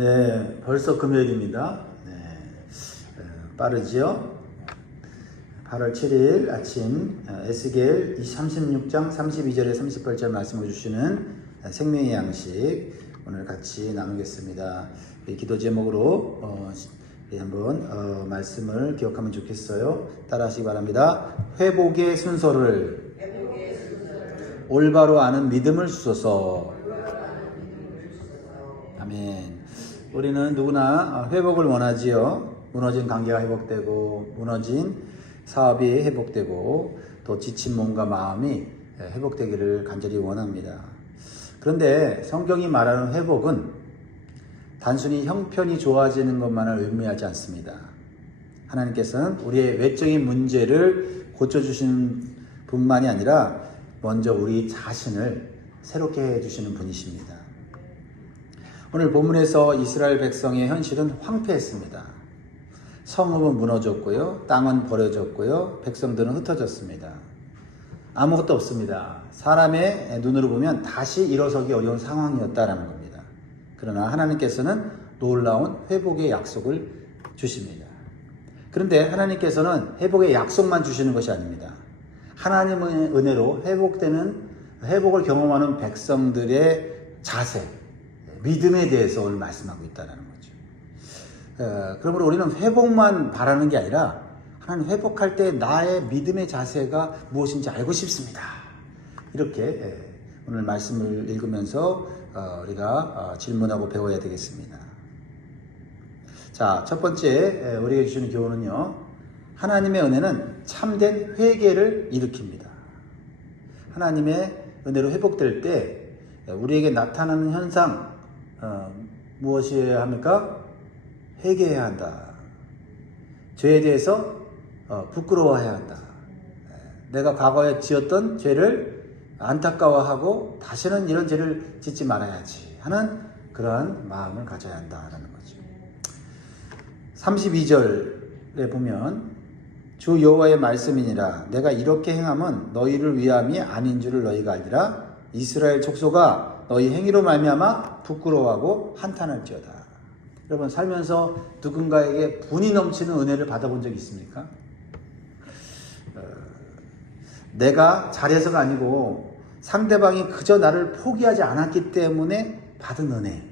네, 벌써 금요일입니다. 네, 빠르지요? 8월 7일 아침 에스겔 36장 32절에 38절 말씀을 주시는 생명의 양식 오늘 같이 나누겠습니다. 기도 제목으로 한번 말씀을 기억하면 좋겠어요. 따라 하시기 바랍니다. 회복의 순서를 올바로 아는 믿음을 주소서. 아멘. 우리는 누구나 회복을 원하지요. 무너진 관계가 회복되고 무너진 사업이 회복되고 또 지친 몸과 마음이 회복되기를 간절히 원합니다. 그런데 성경이 말하는 회복은 단순히 형편이 좋아지는 것만을 의미하지 않습니다. 하나님께서는 우리의 외적인 문제를 고쳐주시는 분만이 아니라 먼저 우리 자신을 새롭게 해주시는 분이십니다. 오늘 본문에서 이스라엘 백성의 현실은 황폐했습니다. 성읍은 무너졌고요. 땅은 버려졌고요. 백성들은 흩어졌습니다. 아무것도 없습니다. 사람의 눈으로 보면 다시 일어서기 어려운 상황이었다라는 겁니다. 그러나 하나님께서는 놀라운 회복의 약속을 주십니다. 그런데 하나님께서는 회복의 약속만 주시는 것이 아닙니다. 하나님의 은혜로 회복을 경험하는 백성들의 자세, 믿음에 대해서 오늘 말씀하고 있다는 거죠. 그러므로 우리는 회복만 바라는 게 아니라 하나님 회복할 때 나의 믿음의 자세가 무엇인지 알고 싶습니다. 이렇게 오늘 말씀을 읽으면서 우리가 질문하고 배워야 되겠습니다. 자, 첫 번째 우리에게 주시는 교훈은요. 하나님의 은혜는 참된 회개를 일으킵니다. 하나님의 은혜로 회복될 때 우리에게 나타나는 현상 무엇이어야 합니까? 회개해야 한다. 죄에 대해서 부끄러워해야 한다. 내가 과거에 지었던 죄를 안타까워하고 다시는 이런 죄를 짓지 말아야지 하는 그러한 마음을 가져야 한다는 거죠. 32절에 보면 주 여호와의 말씀이니라 내가 이렇게 행함은 너희를 위함이 아닌 줄을 너희가 알리라. 이스라엘 족속아 너희 행위로 말미암아 부끄러워하고 한탄할지어다. 여러분 살면서 누군가에게 분이 넘치는 은혜를 받아본 적이 있습니까? 내가 잘해서가 아니고 상대방이 그저 나를 포기하지 않았기 때문에 받은 은혜,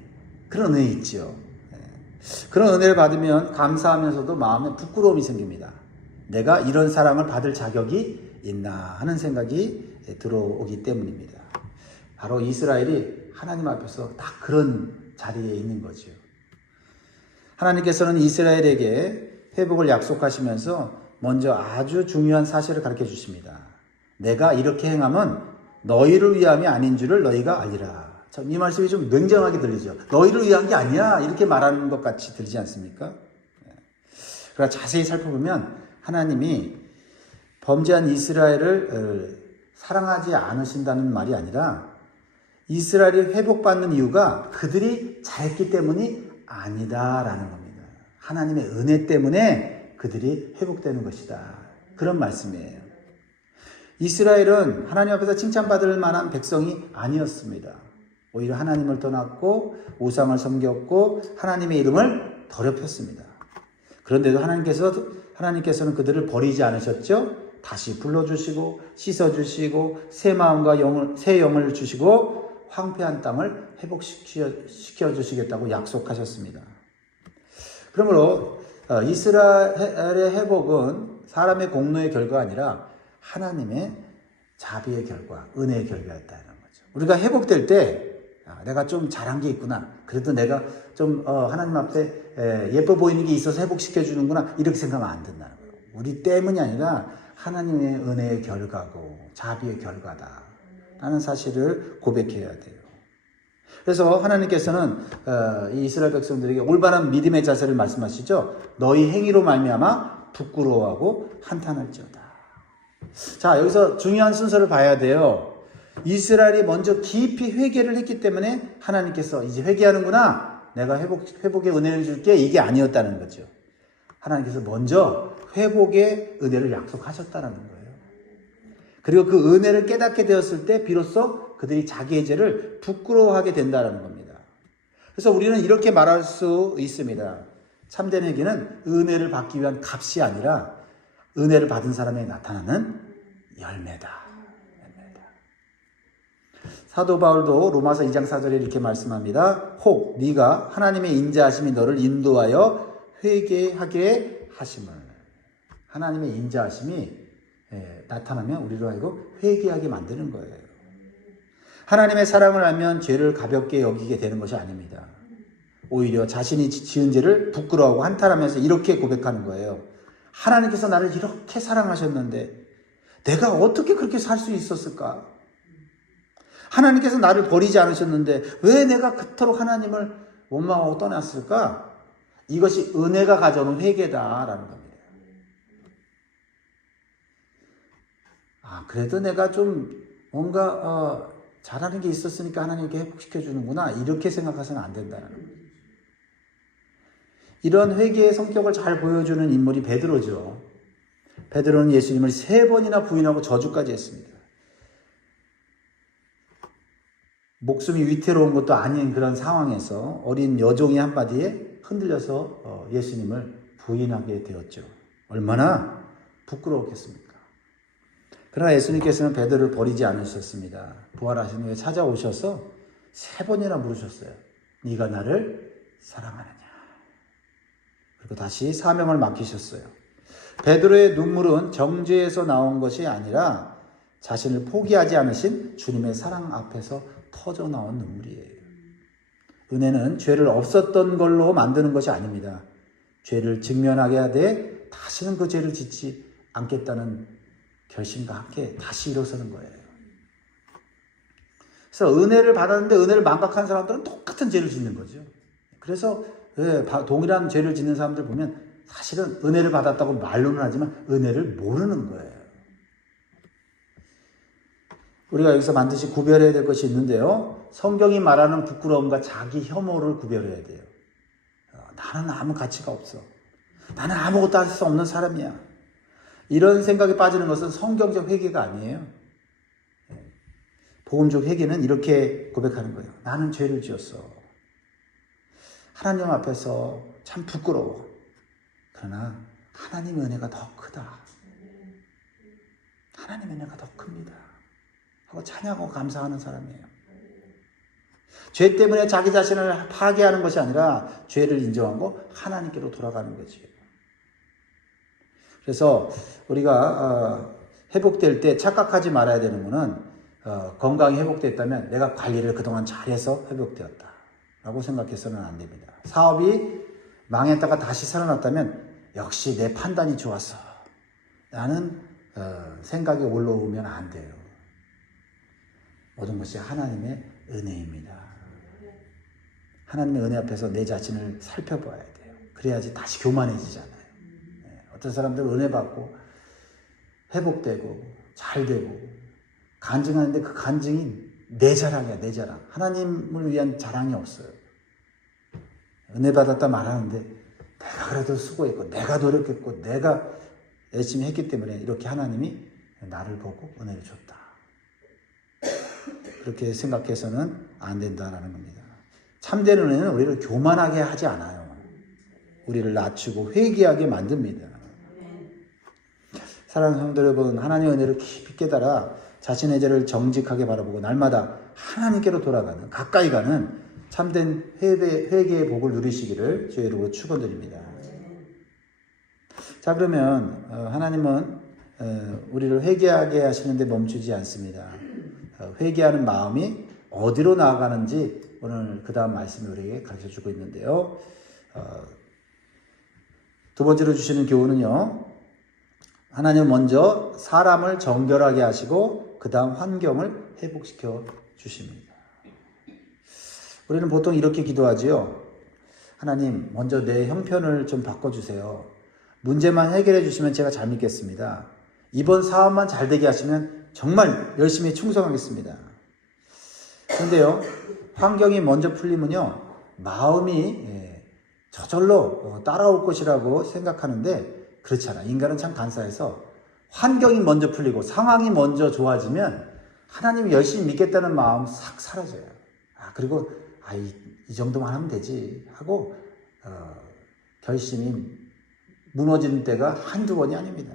그런 은혜 있죠. 그런 은혜를 받으면 감사하면서도 마음에 부끄러움이 생깁니다. 내가 이런 사랑을 받을 자격이 있나 하는 생각이 들어오기 때문입니다. 바로 이스라엘이 하나님 앞에서 딱 그런 자리에 있는 거죠. 하나님께서는 이스라엘에게 회복을 약속하시면서 먼저 아주 중요한 사실을 가르쳐 주십니다. 내가 이렇게 행함은 너희를 위함이 아닌 줄을 너희가 알리라. 이 말씀이 좀 냉정하게 들리죠. 너희를 위한 게 아니야 이렇게 말하는 것 같이 들리지 않습니까? 그러나 자세히 살펴보면 하나님이 범죄한 이스라엘을 사랑하지 않으신다는 말이 아니라 이스라엘이 회복받는 이유가 그들이 잘했기 때문이 아니다라는 겁니다. 하나님의 은혜 때문에 그들이 회복되는 것이다. 그런 말씀이에요. 이스라엘은 하나님 앞에서 칭찬받을 만한 백성이 아니었습니다. 오히려 하나님을 떠났고 우상을 섬겼고 하나님의 이름을 더럽혔습니다. 그런데도 하나님께서는 그들을 버리지 않으셨죠? 다시 불러주시고 씻어주시고 새 마음과 새 영을 주시고 황폐한 땅을 회복시켜 주시겠다고 약속하셨습니다. 그러므로 이스라엘의 회복은 사람의 공로의 결과가 아니라 하나님의 자비의 결과, 은혜의 결과였다는 거죠. 우리가 회복될 때 내가 좀 잘한 게 있구나. 그래도 내가 좀 하나님 앞에 예뻐 보이는 게 있어서 회복시켜 주는구나. 이렇게 생각하면 안 된다는 거예요. 우리 때문이 아니라 하나님의 은혜의 결과고 자비의 결과다. 라는 사실을 고백해야 돼요. 그래서 하나님께서는 이 이스라엘 백성들에게 올바른 믿음의 자세를 말씀하시죠. 너희 행위로 말미암아 부끄러워하고 한탄할지어다. 자, 여기서 중요한 순서를 봐야 돼요. 이스라엘이 먼저 깊이 회개를 했기 때문에 하나님께서 이제 회개하는구나. 내가 회복의 은혜를 줄게. 이게 아니었다는 거죠. 하나님께서 먼저 회복의 은혜를 약속하셨다는 거예요. 그리고 그 은혜를 깨닫게 되었을 때 비로소 그들이 자기의 죄를 부끄러워하게 된다는 겁니다. 그래서 우리는 이렇게 말할 수 있습니다. 참된 회개는 은혜를 받기 위한 값이 아니라 은혜를 받은 사람에 나타나는 열매다. 사도 바울도 로마서 2장 4절에 이렇게 말씀합니다. 혹 네가 하나님의 인자하심이 너를 인도하여 회개하게 하심을. 하나님의 인자하심이 나타나면 우리로 하여금 회개하게 만드는 거예요. 하나님의 사랑을 알면 죄를 가볍게 여기게 되는 것이 아닙니다. 오히려 자신이 지은 죄를 부끄러워하고 한탄하면서 이렇게 고백하는 거예요. 하나님께서 나를 이렇게 사랑하셨는데 내가 어떻게 그렇게 살 수 있었을까? 하나님께서 나를 버리지 않으셨는데 왜 내가 그토록 하나님을 원망하고 떠났을까? 이것이 은혜가 가져오는 회개다라는 겁니다. 그래도 내가 좀 뭔가 잘하는 게 있었으니까 하나님께 회복시켜 주는구나, 이렇게 생각해서는 안 된다는 겁니다. 이런 회개의 성격을 잘 보여주는 인물이 베드로죠. 베드로는 예수님을 3번이나 부인하고 저주까지 했습니다. 목숨이 위태로운 것도 아닌 그런 상황에서 어린 여종의 한마디에 흔들려서 예수님을 부인하게 되었죠. 얼마나 부끄러웠겠습니까? 그러나 예수님께서는 베드로를 버리지 않으셨습니다. 부활하신 후에 찾아오셔서 3번이나 물으셨어요. 네가 나를 사랑하느냐? 그리고 다시 사명을 맡기셨어요. 베드로의 눈물은 정죄에서 나온 것이 아니라 자신을 포기하지 않으신 주님의 사랑 앞에서 터져 나온 눈물이에요. 은혜는 죄를 없었던 걸로 만드는 것이 아닙니다. 죄를 직면하게 하되 다시는 그 죄를 짓지 않겠다는 결심과 함께 다시 일어서는 거예요. 그래서 은혜를 받았는데 은혜를 망각한 사람들은 똑같은 죄를 짓는 거죠. 그래서 동일한 죄를 짓는 사람들 보면 사실은 은혜를 받았다고 말로는 하지만 은혜를 모르는 거예요. 우리가 여기서 반드시 구별해야 될 것이 있는데요. 성경이 말하는 부끄러움과 자기 혐오를 구별해야 돼요. 나는 아무 가치가 없어. 나는 아무것도 할 수 없는 사람이야. 이런 생각에 빠지는 것은 성경적 회개가 아니에요. 복음적 회개는 이렇게 고백하는 거예요. 나는 죄를 지었어. 하나님 앞에서 참 부끄러워. 그러나 하나님의 은혜가 더 크다. 하나님의 은혜가 더 큽니다. 하고 찬양하고 감사하는 사람이에요. 죄 때문에 자기 자신을 파괴하는 것이 아니라 죄를 인정하고 하나님께로 돌아가는 거지요. 그래서 우리가 회복될 때 착각하지 말아야 되는 것은 건강이 회복됐다면 내가 관리를 그동안 잘해서 회복되었다 라고 생각해서는 안 됩니다. 사업이 망했다가 다시 살아났다면 역시 내 판단이 좋았어 라는 생각이 올라오면 안 돼요. 모든 것이 하나님의 은혜입니다. 하나님의 은혜 앞에서 내 자신을 살펴봐야 돼요. 그래야지 다시 교만해지잖아요. 어떤 사람들은 은혜 받고 회복되고 잘되고 간증하는데 그 간증이 내 자랑이야, 내 자랑. 하나님을 위한 자랑이 없어요. 은혜 받았다 말하는데 내가 그래도 수고했고 내가 노력했고 내가 열심히 했기 때문에 이렇게 하나님이 나를 보고 은혜를 줬다. 그렇게 생각해서는 안 된다는 겁니다. 참된 은혜는 우리를 교만하게 하지 않아요. 우리를 낮추고 회개하게 만듭니다. 사랑하는 성도 여러분, 하나님의 은혜를 깊이 깨달아 자신의 죄를 정직하게 바라보고 날마다 하나님께로 돌아가는, 가까이 가는 참된 회개의 복을 누리시기를 주의 이름으로 축원드립니다. 자, 그러면 하나님은 우리를 회개하게 하시는데 멈추지 않습니다. 회개하는 마음이 어디로 나아가는지 오늘 그 다음 말씀이 우리에게 가르쳐주고 있는데요. 두 번째로 주시는 교훈은요. 하나님은 먼저 사람을 정결하게 하시고 그 다음 환경을 회복시켜 주십니다. 우리는 보통 이렇게 기도하지요. 하나님, 먼저 내 형편을 좀 바꿔주세요. 문제만 해결해 주시면 제가 잘 믿겠습니다. 이번 사업만 잘 되게 하시면 정말 열심히 충성하겠습니다. 그런데요, 환경이 먼저 풀리면요, 마음이 저절로 따라올 것이라고 생각하는데 그렇지 않아. 인간은 참 간사해서 환경이 먼저 풀리고 상황이 먼저 좋아지면 하나님이 열심히 믿겠다는 마음 싹 사라져요. 그리고 이 정도만 하면 되지 하고 결심이 무너지는 때가 한두 번이 아닙니다.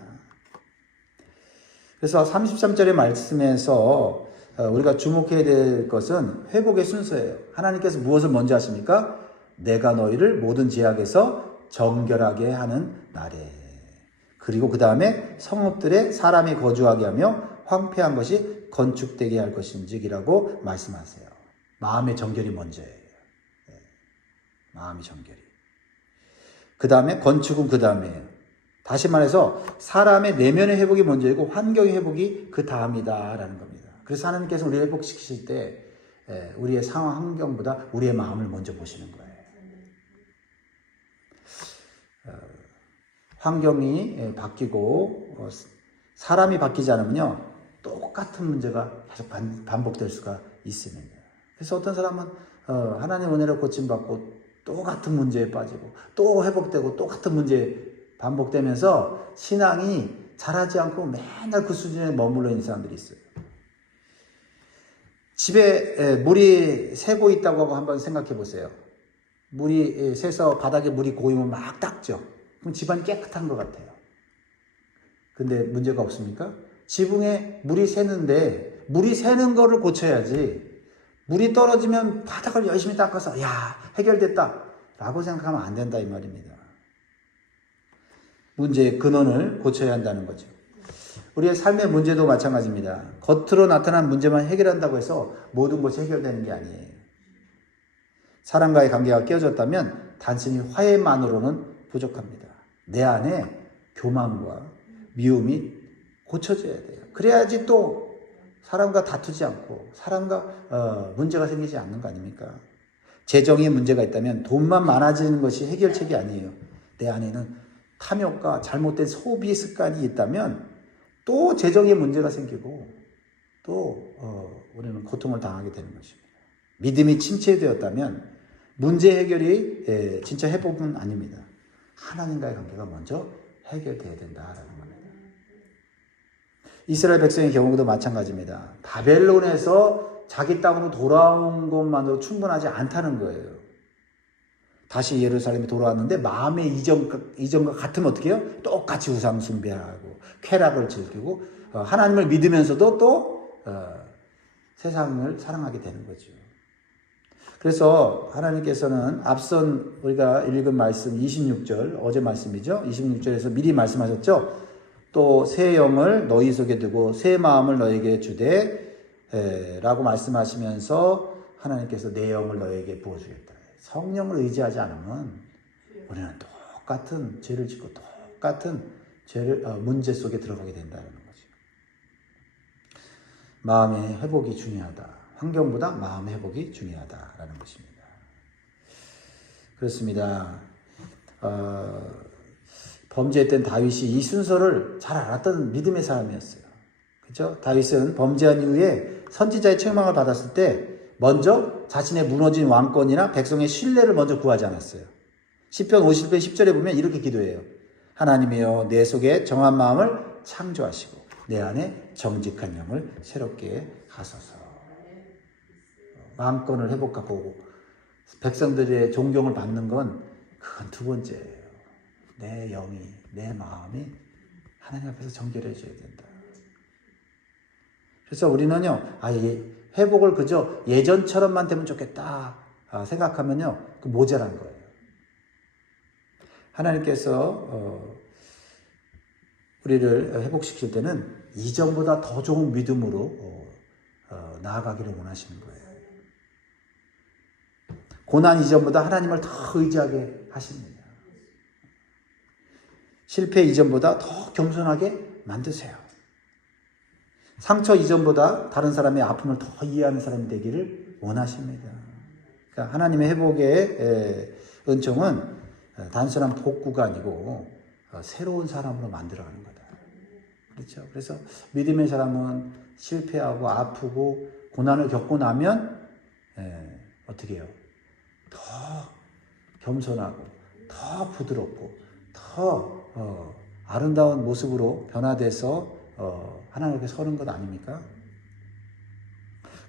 그래서 33절의 말씀에서 우리가 주목해야 될 것은 회복의 순서예요. 하나님께서 무엇을 먼저 하십니까? 내가 너희를 모든 죄악에서 정결하게 하는 날에. 그리고 그 다음에 성읍들에 사람이 거주하게 하며 황폐한 것이 건축되게 할 것인지라고 말씀하세요. 마음의 정결이 먼저예요. 네. 마음의 정결이. 그 다음에 건축은 그 다음이에요. 다시 말해서 사람의 내면의 회복이 먼저이고 환경의 회복이 그 다음이다라는 겁니다. 그래서 하나님께서 우리를 회복시키실 때 우리의 상황 환경보다 우리의 마음을 먼저 보시는 거예요. 환경이 바뀌고 사람이 바뀌지 않으면요 똑같은 문제가 계속 반복될 수가 있습니다. 그래서 어떤 사람은 하나님 은혜로 고침받고 또 같은 문제에 빠지고 또 회복되고 또 같은 문제에 반복되면서 신앙이 자라지 않고 맨날 그 수준에 머물러 있는 사람들이 있어요. 집에 물이 새고 있다고 하고 한번 생각해 보세요. 물이 새서 바닥에 물이 고이면 막 닦죠. 그럼 집안이 깨끗한 것 같아요. 근데 문제가 없습니까? 지붕에 물이 새는데 물이 새는 거를 고쳐야지 물이 떨어지면 바닥을 열심히 닦아서 야 해결됐다 라고 생각하면 안 된다 이 말입니다. 문제의 근원을 고쳐야 한다는 거죠. 우리의 삶의 문제도 마찬가지입니다. 겉으로 나타난 문제만 해결한다고 해서 모든 것이 해결되는 게 아니에요. 사람과의 관계가 깨어졌다면 단순히 화해만으로는 부족합니다. 내 안에 교만과 미움이 고쳐져야 돼요. 그래야지 또 사람과 다투지 않고 사람과 문제가 생기지 않는 거 아닙니까? 재정에 문제가 있다면 돈만 많아지는 것이 해결책이 아니에요. 내 안에는 탐욕과 잘못된 소비 습관이 있다면 또 재정에 문제가 생기고 또 우리는 고통을 당하게 되는 것입니다. 믿음이 침체되었다면 문제 해결이 진짜 회복은 아닙니다. 하나님과의 관계가 먼저 해결돼야 된다라는 겁니다. 이스라엘 백성의 경우도 마찬가지입니다. 바벨론에서 자기 땅으로 돌아온 것만으로 충분하지 않다는 거예요. 다시 예루살렘에 돌아왔는데 마음의 이전과 같으면 어떻게 해요? 똑같이 우상 숭배하고 쾌락을 즐기고 하나님을 믿으면서도 또 세상을 사랑하게 되는 거죠. 그래서 하나님께서는 앞선 우리가 읽은 말씀 26절 어제 말씀이죠. 26절에서 미리 말씀하셨죠. 또 새 영을 너희 속에 두고 새 마음을 너에게 주되 라고 말씀하시면서 하나님께서 내 영을 너에게 부어주겠다. 성령을 의지하지 않으면 우리는 똑같은 죄를 짓고 똑같은 문제 속에 들어가게 된다는 거죠. 마음의 회복이 중요하다. 환경보다 마음의 회복이 중요하다라는 것입니다. 그렇습니다. 범죄했던 다윗이 이 순서를 잘 알았던 믿음의 사람이었어요. 그렇죠? 다윗은 범죄한 이후에 선지자의 책망을 받았을 때 먼저 자신의 무너진 왕권이나 백성의 신뢰를 먼저 구하지 않았어요. 시편 50편 10절에 보면 이렇게 기도해요. 하나님이여 내 속에 정한 마음을 창조하시고 내 안에 정직한 영을 새롭게 하소서. 왕권을 회복하고 백성들의 존경을 받는 건 그건 두 번째예요. 내 영이, 내 마음이 하나님 앞에서 정결해져야 된다. 그래서 우리는요, 회복을 그저 예전처럼만 되면 좋겠다 생각하면요, 그 모자란 거예요. 하나님께서 우리를 회복시킬 때는 이전보다 더 좋은 믿음으로 나아가기를 원하시는 거예요. 고난 이전보다 하나님을 더 의지하게 하십니다. 실패 이전보다 더 겸손하게 만드세요. 상처 이전보다 다른 사람의 아픔을 더 이해하는 사람이 되기를 원하십니다. 그러니까 하나님의 회복의 은총은 단순한 복구가 아니고 새로운 사람으로 만들어가는 거다. 그렇죠? 그래서 믿음의 사람은 실패하고 아프고 고난을 겪고 나면 어떻게 해요? 더 겸손하고 더 부드럽고 더 아름다운 모습으로 변화돼서 하나님 앞에 서는 것 아닙니까?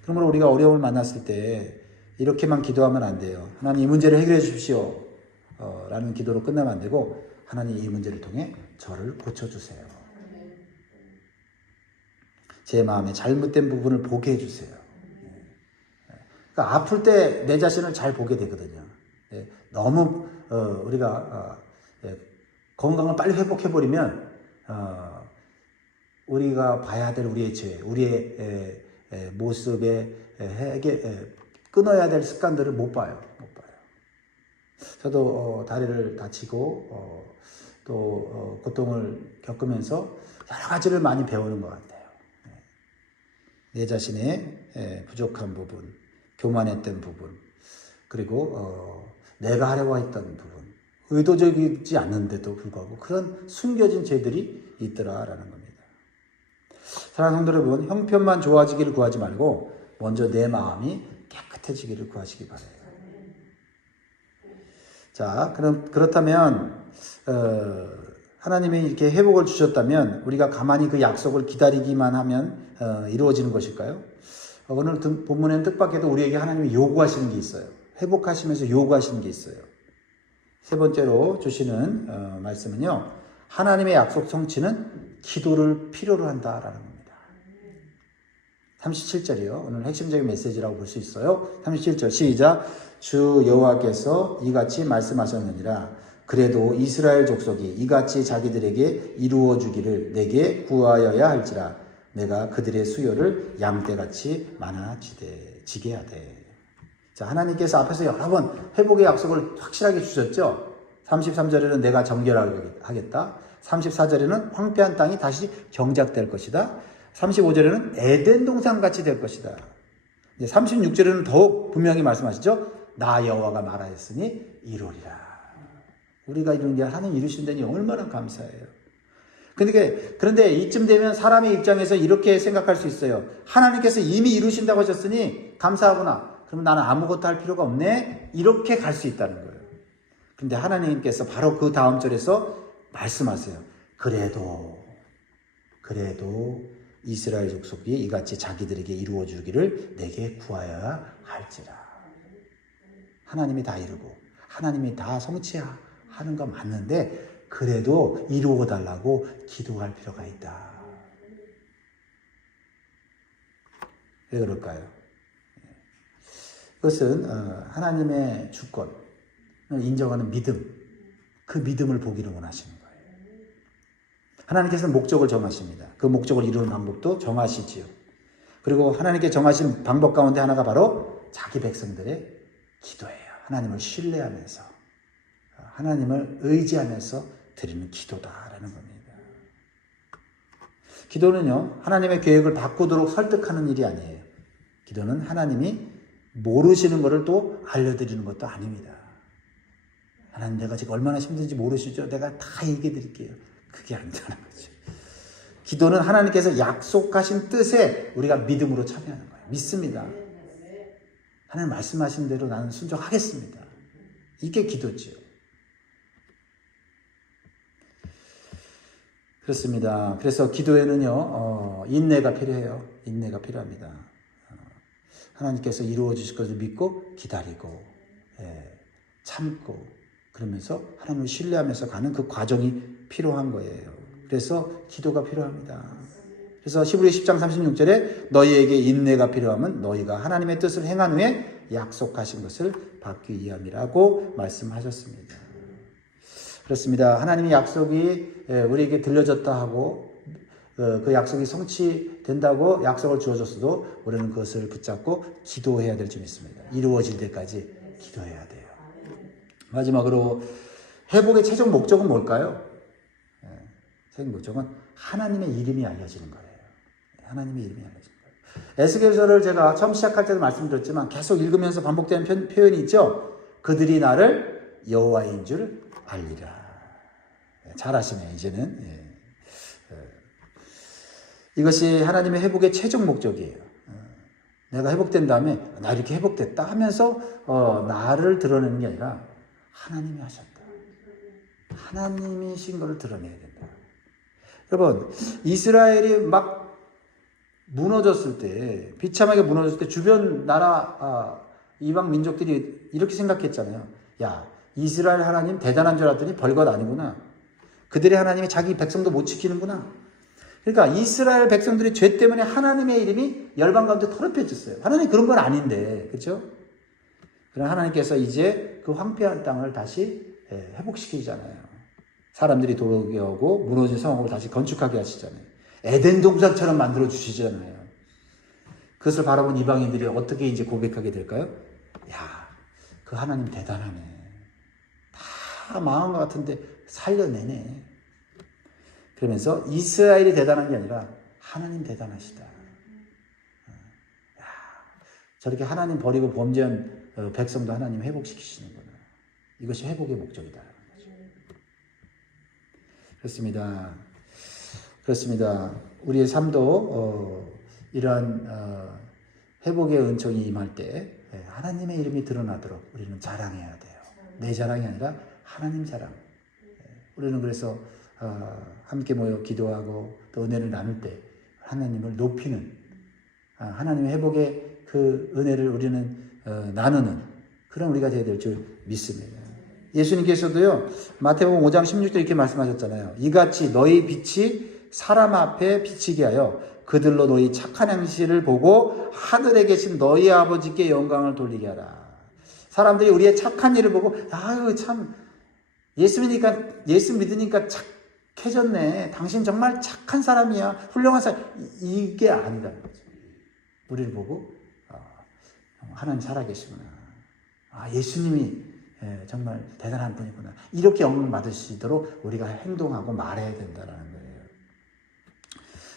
그러므로 우리가 어려움을 만났을 때 이렇게만 기도하면 안 돼요. 하나님 이 문제를 해결해 주십시오. 라는 기도로 끝나면 안 되고 하나님 이 문제를 통해 저를 고쳐주세요. 제 마음에 잘못된 부분을 보게 해주세요. 그러니까 아플 때 내 자신을 잘 보게 되거든요. 너무 우리가 건강을 빨리 회복해버리면 우리가 봐야 될 우리의 죄, 우리의 모습에 끊어야 될 습관들을 못 봐요. 저도 다리를 다치고 또 고통을 겪으면서 여러 가지를 많이 배우는 것 같아요. 내 자신의 부족한 부분, 교만했던 부분, 그리고 내가 하려고 했던 부분, 의도적이지 않는데도 불구하고 그런 숨겨진 죄들이 있더라라는 겁니다. 사랑하는 성도 여러분, 형편만 좋아지기를 구하지 말고 먼저 내 마음이 깨끗해지기를 구하시기 바라요. 자, 그렇다면 하나님이 이렇게 회복을 주셨다면 우리가 가만히 그 약속을 기다리기만 하면 이루어지는 것일까요? 오늘 본문에는 뜻밖에도 우리에게 하나님이 요구하시는 게 있어요. 회복하시면서 요구하시는 게 있어요. 세 번째로 주시는 말씀은요, 하나님의 약속 성취는 기도를 필요로 한다라는 겁니다. 37절이요. 오늘 핵심적인 메시지라고 볼 수 있어요. 37절 시작. 주 여호와께서 이같이 말씀하셨느니라. 그래도 이스라엘 족속이 이같이 자기들에게 이루어 주기를 내게 구하여야 할지라. 내가 그들의 수요를 양떼같이 많아지게 하되. 자, 하나님께서 앞에서 여러 번 회복의 약속을 확실하게 주셨죠. 33절에는 내가 정결하겠다. 34절에는 황폐한 땅이 다시 경작될 것이다. 35절에는 에덴 동산같이 될 것이다. 36절에는 더욱 분명히 말씀하시죠. 나 여호와가 말하였으니 이루리라. 우리가 이루는 게 하나님 이루신다니 얼마나 감사해요. 그런데 이쯤 되면 사람의 입장에서 이렇게 생각할 수 있어요. 하나님께서 이미 이루신다고 하셨으니 감사하구나. 그럼 나는 아무것도 할 필요가 없네. 이렇게 갈 수 있다는 거예요. 그런데 하나님께서 바로 그 다음 절에서 말씀하세요. 그래도 이스라엘 족속이 이같이 자기들에게 이루어 주기를 내게 구하여야 할지라. 하나님이 다 이루고 하나님이 다 성취하는 거 맞는데 그래도 이루어 달라고 기도할 필요가 있다. 왜 그럴까요? 그것은 하나님의 주권을 인정하는 믿음, 그 믿음을 보기를 원하시는 거예요. 하나님께서는 목적을 정하십니다. 그 목적을 이루는 방법도 정하시지요. 그리고 하나님께 정하신 방법 가운데 하나가 바로 자기 백성들의 기도예요. 하나님을 신뢰하면서, 하나님을 의지하면서 드리는 기도다라는 겁니다. 기도는요, 하나님의 계획을 바꾸도록 설득하는 일이 아니에요. 기도는 하나님이 모르시는 것을 또 알려드리는 것도 아닙니다. 하나님, 내가 지금 얼마나 힘든지 모르시죠? 내가 다 얘기해 드릴게요. 그게 아니라는 거죠. 기도는 하나님께서 약속하신 뜻에 우리가 믿음으로 참여하는 거예요. 믿습니다. 하나님 말씀하신 대로 나는 순종하겠습니다. 이게 기도지요. 그렇습니다. 그래서 기도에는요, 인내가 필요해요. 인내가 필요합니다. 하나님께서 이루어 주실 것을 믿고 기다리고, 참고, 그러면서 하나님을 신뢰하면서 가는 그 과정이 필요한 거예요. 그래서 기도가 필요합니다. 그래서 히브리 10장 36절에 너희에게 인내가 필요하면 너희가 하나님의 뜻을 행한 후에 약속하신 것을 받기 위함이라고 말씀하셨습니다. 그렇습니다. 하나님의 약속이 우리에게 들려졌다 하고 그 약속이 성취된다고 약속을 주어졌어도 우리는 그것을 붙잡고 기도해야 될 줄 믿습니다. 이루어질 때까지 기도해야 돼요. 마지막으로 회복의 최종 목적은 뭘까요? 최종 목적은 하나님의 이름이 알려지는 거예요. 하나님의 이름이 알려지는 거예요. 에스겔서를 제가 처음 시작할 때도 말씀드렸지만 계속 읽으면서 반복되는 표현이 있죠. 그들이 나를 여호와인 줄 알리라. 잘 아시네요, 이제는. 이것이 하나님의 회복의 최종 목적이에요. 내가 회복된 다음에 나 이렇게 회복됐다 하면서 나를 드러내는 게 아니라 하나님이 하셨다. 하나님이신 것을 드러내야 된다. 여러분, 이스라엘이 막 무너졌을 때, 비참하게 무너졌을 때 주변 나라 이방 민족들이 이렇게 생각했잖아요. 야, 이스라엘 하나님 대단한 줄 알았더니 별것 아니구나. 그들의 하나님이 자기 백성도 못 지키는구나. 그러니까 이스라엘 백성들이 죄 때문에 하나님의 이름이 열방 가운데 더럽혀졌어요. 하나님 그런 건 아닌데, 그렇죠? 그러나 하나님께서 이제 그 황폐한 땅을 다시 회복시키잖아요. 사람들이 돌아오고 무너진 성읍을 다시 건축하게 하시잖아요. 에덴 동산처럼 만들어 주시잖아요. 그것을 바라본 이방인들이 어떻게 이제 고백하게 될까요? 야, 그 하나님 대단하네. 다 망한 것 같은데 살려내네. 그러면서 이스라엘이 대단한 게 아니라 하나님 대단하시다. 야, 저렇게 하나님 버리고 범죄한 백성도 하나님 회복시키시는구나. 이것이 회복의 목적이다. 그렇습니다. 그렇습니다. 우리의 삶도 이러한 회복의 은총이 임할 때 하나님의 이름이 드러나도록 우리는 자랑해야 돼요. 내 자랑이 아니라 하나님 자랑. 우리는 그래서 함께 모여 기도하고 또 은혜를 나눌 때 하나님을 높이는, 하나님의 회복의 그 은혜를 우리는 나누는 그런 우리가 되어야 될 줄 믿습니다. 예수님께서도요, 마태복음 5장 16절 이렇게 말씀하셨잖아요. 이같이 너희 빛이 사람 앞에 비치게 하여 그들로 너희 착한 행실을 보고 하늘에 계신 너희 아버지께 영광을 돌리게 하라. 사람들이 우리의 착한 일을 보고, 아유, 참, 예수 믿으니까 착해졌네. 당신 정말 착한 사람이야. 훌륭한 사람. 이게 아니라는 거죠. 우리를 보고, 하나님 살아계시구나. 예수님이 정말 대단한 분이구나. 이렇게 영광 받으시도록 우리가 행동하고 말해야 된다는 거예요.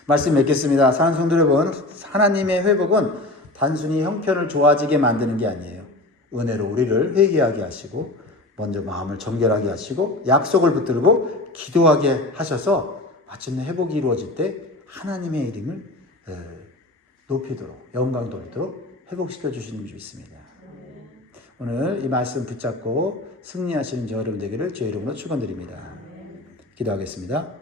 말씀 맺겠습니다. 사랑하는 성도 여러분, 하나님의 회복은 단순히 형편을 좋아지게 만드는 게 아니에요. 은혜로 우리를 회개하게 하시고 먼저 마음을 정결하게 하시고 약속을 붙들고 기도하게 하셔서 마침내 회복이 이루어질 때 하나님의 이름을 높이도록, 영광 돌리도록 회복시켜 주시는 줄 믿습니다. 오늘 이 말씀 붙잡고 승리하시는 저 여러분 되기를 주의 이름으로 축원드립니다. 기도하겠습니다.